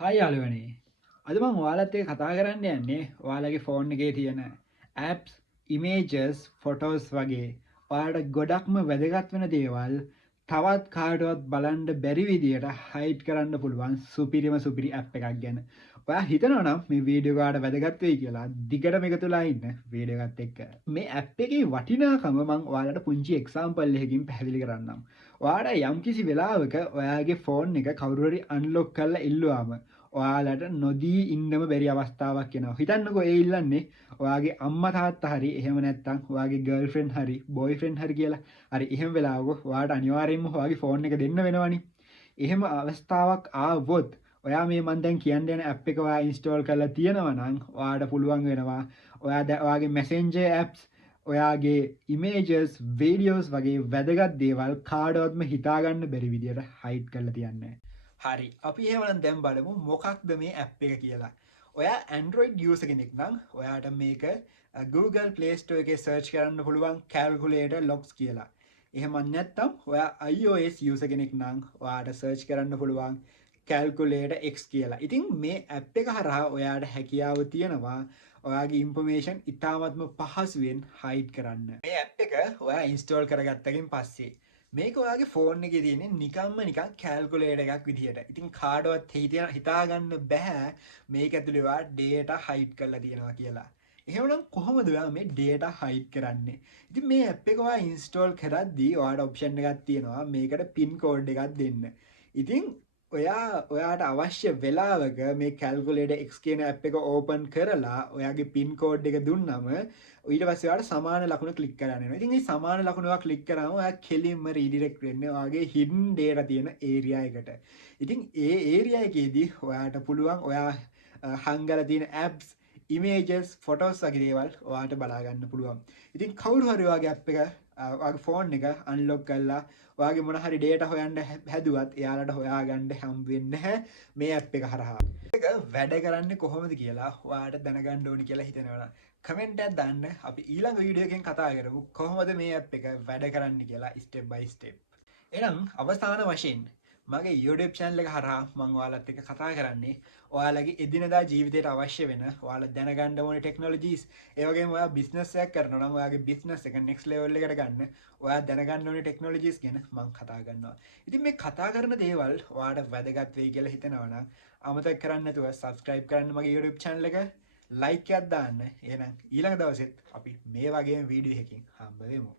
හයි යාළුවනේ. අද මම ඔයාලත් එක්ක කතා කරන්න යන්නේ ඔයාලගේ ෆෝන් එකේ තියෙන apps, images, photos වගේ ඔයාලට ගොඩක්ම වැදගත් වෙන දේවල් තවත් කාටවත් බලන්න බැරි විදියට හයිඩ් කරන්න පුළුවන් සුපිරි app එකක් ගැන. ඔයා හිතනවා නම් මේ වීඩියෝ එක ඔයාලට වැදගත් වෙයි කියලා දිගටම එකතුලා ඉන්න වීඩියෝ එකත් එක්ක. මේ app එකේ වටිනාකම මම ඔයාලට පුංචි එක්සාම්පල් එකකින් පැහැදිලි කරන්නම්. ඔයාට යම්කිසි වෙලාවක ඔයාගේ ෆෝන් එක කවුරු හරි අන්ලොක් කරලා ඉල්ලුවාම ඔයාලට නොදී ඉන්නම බැරි අවස්ථාවක් එනවා. හිතන්නකෝ ඒ ඉල්ලන්නේ ඔයාගේ අම්මා තාත්තා හරි එහෙම නැත්නම් ඔයාගේ ගර්ල්ෆ්‍රෙන්ඩ් හරි බොයිෆ්‍රෙන්ඩ් හරි කියලා. හරි එහෙම වෙලාවක ඔයාට අනිවාර්යයෙන්ම ඔයාගේ ෆෝන් එක දෙන්න වෙනවනේ. එහෙම අවස්ථාවක් ආවොත් ඔයා මේ මන් දැන් කියන්න යන app එක ඔයා install කරලා තියෙනවා නම් ඔයාට පුළුවන් වෙනවා ඔයාගේ messenger apps ඔයාගේ images videos වගේ වැදගත් දේවල් කාටවත්ම හිතාගන්න බැරි විදියට hide කරලා තියන්න. හරි අපි එහෙමනම් දැන් බලමු මොකක්ද මේ app එක කියලා. ඔයා Android user කෙනෙක් නම් ඔයාට මේක Google Play Store එකේ search කරන්න පුළුවන් calculator locks කියලා. එහෙම නැත්නම් ඔයා iOS user කෙනෙක් නම් ඔයාට search කරන්න පුළුවන් calculator X කියලා. ඉතින් මේ app එක හරහා ඔයාට හැකියාව තියෙනවා ඔයාගේ ඉන්ෆර්මේෂන් ඉතාමත්ම පහසුවෙන් හයිඩ් කරන්න. මේ ඇප් එක ඔයා ඉන්ස්ටෝල් කරගත්තකින් පස්සේ මේක ඔයාගේ ෆෝන් එකේ තියෙන නිකම්ම නිකන් කැල්කුලේටර් එකක් විදියට. ඉතින් කාටවත් හිතාගන්න බෑ මේක ඇතුලේ ඔයා data hide කරලා තියෙනවා කියලා. එහෙමනම් කොහොමද ඔයා මේ data hide කරන්නේ? ඉතින් මේ ඇප් එක ඔයා ඉන්ස්ටෝල් කරද්දී ඔයාට ඔප්ෂන් එකක් තියෙනවා මේකට pin code එකක් දෙන්න. ඉතින් ඔයාට අවශ්‍ය වෙලාවක මේ කැල්කුලේටර් X කියන ඇප් එක ඕපන් කරලා ඔයාගේ පින් කෝඩ් එක දුන්නම ඊට පස්සේ ඔයාට සමාන ලකුණ ක්ලික් කරන්න වෙනවා. ඉතින් මේ සමාන ලකුණ ඔයා ක්ලික් කරාම ඔයා කෙලින්ම රීඩිරෙක්ට් වෙන්නේ ඔයාගේ හිඩන් data තියෙන ඒරියා එකට. ඉතින් ඒ ඒරියා එකේදී ඔයාට පුළුවන් ඔයා හංගලා තියෙන apps, images, photos වගේ දේවල් ඔයාට බලා ගන්න පුළුවන්. ඉතින් කවුරු හරි ඔයාගේ app එක ඔයාගේ ෆෝන් එක අන්ලොක් කරලා ඔයාගේ මොන හරි data හොයන්න හැදුවත් එයාලට හොයාගන්න හම්බ වෙන්නේ නැහැ මේ app එක හරහා. ඒක වැඩ කරන්නේ කොහොමද කියලා ඔයාට දැනගන්න ඕනි කියලා හිතෙනවා. කමෙන්ට් එකක් දාන්න. අපි ඊළඟ වීඩියෝ එකෙන් කතා කරමු කොහොමද මේ app එක වැඩ කරන්නේ කියලා step by step. එහෙනම් අවසාන වශයෙන් මගේ YouTube channel එක හරහා මම ඔයාලත් එක්ක කතා කරන්නේ ඔයාලගේ එදිනදා ජීවිතයට අවශ්‍ය වෙන ඔයාලා දැනගන්න ඕනේ ටෙක්නොලොජිස් ඒ වගේම ඔයා බිස්නස් එකක් කරනවා නම් ඔයාගේ බිස්නස් එක next level එකට ගන්න ඔයා දැනගන්න ඕනේ ටෙක්නොලොජිස් ගැන මම කතා කරනවා. ඉතින් මේ කතා කරන දේවල් ඔයාට වැදගත් වෙයි කියලා හිතනවා නම් අමතක කරන්න නැතුව subscribe කරන්න මගේ YouTube channel එක like එකක් දාන්න. එහෙනම් ඊළඟ දවසෙත් අපි මේ වගේම වීඩියෝ එකකින් හම්බ වෙමු.